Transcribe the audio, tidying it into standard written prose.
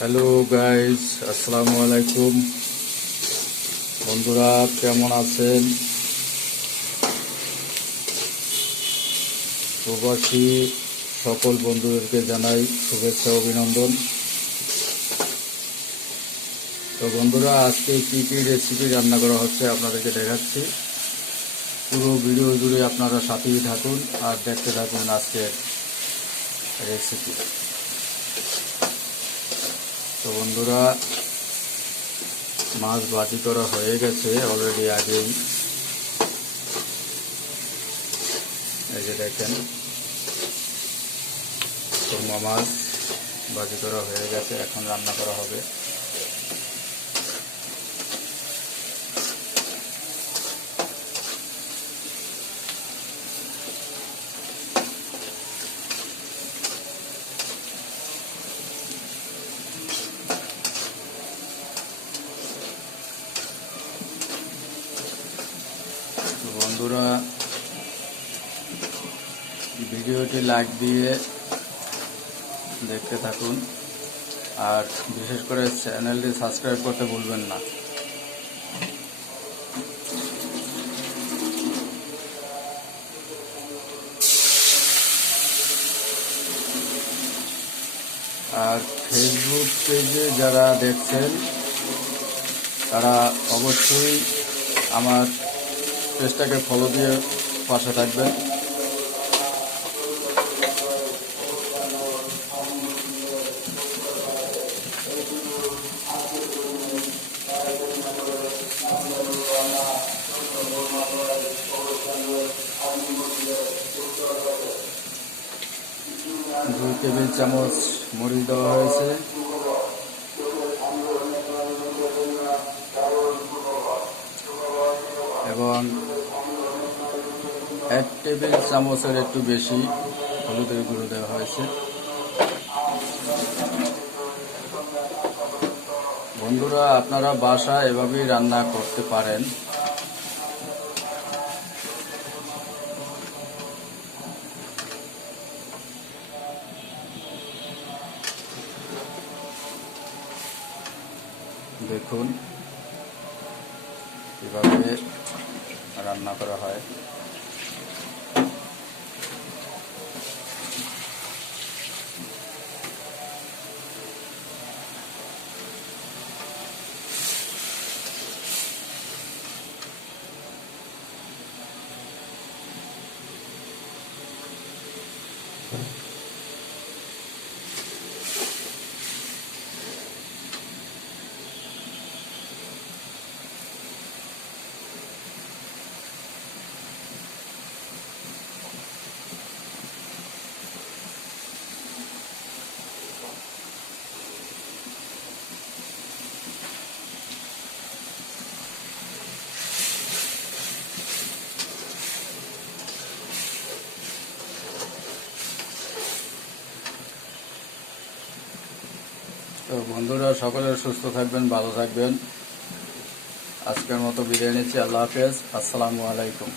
Hello guys, আসসালামু আলাইকুম। বন্ধুরা কেমন আছেন? প্রবাসী সকল বন্ধুদেরকে জানাই শুভেচ্ছা অভিনন্দন। তো বন্ধুরা, আজকে কী কী রেসিপি রান্না করা হচ্ছে আপনাদেরকে দেখাচ্ছি। পুরো ভিডিও জুড়ে আপনারা সাথেই থাকুন আর দেখতে থাকুন আজকের রেসিপি। তো বন্ধুরা, মাছ ভাজি করা হয়ে গেছে অলরেডি আগেই। এই যে দেখেন, তোমরা মাছ ভাজি করা হয়ে গেছে, এখন রান্না করা হবে। বন্ধুরা, ভিডিওটি লাইক দিয়ে দেখতে থাকুন আর বিশেষ করে চ্যানেলটি সাবস্ক্রাইব করতে ভুলবেন না। আর ফেসবুক পেজে যারা দেখছেন তারা অবশ্যই আমার পেজটাকে ফলো দিয়ে পাশে থাকবেন। দুই টেবিল চামচ মরিচ দেওয়া হয়েছে, এবং 1 টেবিল চামচের একটু বেশি হলুদের গুঁড়ো দেওয়া হয়েছে। বন্ধুরা, আপনারা বাসায় এভাবেই রান্না করতে পারেন। দেখুন কিভাবে রান্না করা হয়। তো বন্ধুরা, সকলে সুস্থ থাকবেন, ভালো থাকবেন। আজকের মতো বিদায় নিচ্ছি। আল্লাহ হাফেজ, আসসালামু আলাইকুম।